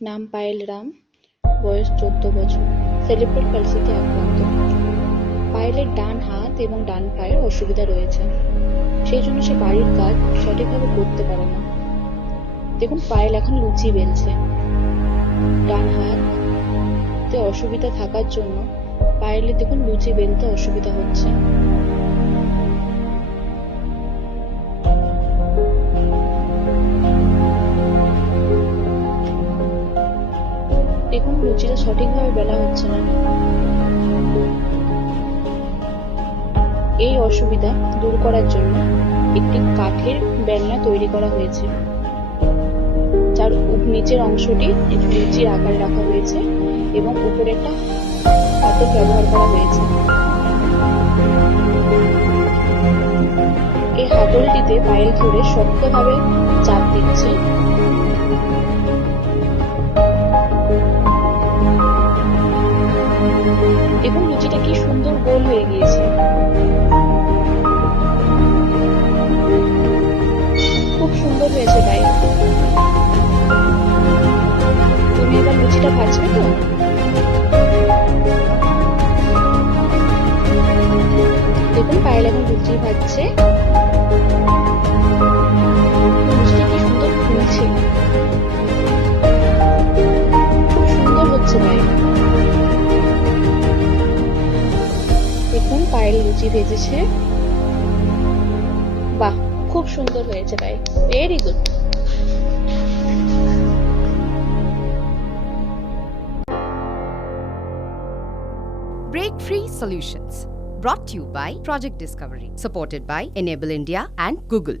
নাম পায়েল রাম, বয়স 14 বছর, সেরিব্রাল পালসিতে আক্রান্ত। পায়েলের ডান হাত এবং ডান পায়ের অসুবিধা রয়েছে, সেই জন্য সে বাড়ির কাজ সঠিকভাবে করতে পারে না। দেখুন পায়েল এখন লুচি বেলছে। ডান হাতে অসুবিধা থাকার জন্য পায়েলের দেখুন লুচি বেলতে অসুবিধা হচ্ছে। দেখুন লুচিটা সঠিকভাবে বেলা হচ্ছে না। এই অসুবিধা দূর করার জন্য একটি কাঠের বেলনা তৈরি করা হয়েছে, যার নিচের অংশটি লুচির আকার রাখা হয়েছে এবং উপরে একটা হাতল ব্যবহার করা হয়েছে। এই হাতলটিতে পায়েল ধরে শক্তভাবে চাপ দিচ্ছে। দেখুন লুচিটা কি সুন্দর গোল হয়ে গিয়েছে। খুব সুন্দর হয়েছে পায়েল। তুমি এবার লুচিটা ভাজবে তো? দেখুন পায়েল এখন লুচি ভাজছে। লুচিটা কি সুন্দর ফুলছে, খুব সুন্দর হচ্ছে পায়েল। দেখুন পায়েল লুচি ভেজেছে। বাহ, খুব সুন্দর হয়েছে Payel, very good. Breakfreesolutions, brought to you by Project Discovery, supported by Enable India and Google.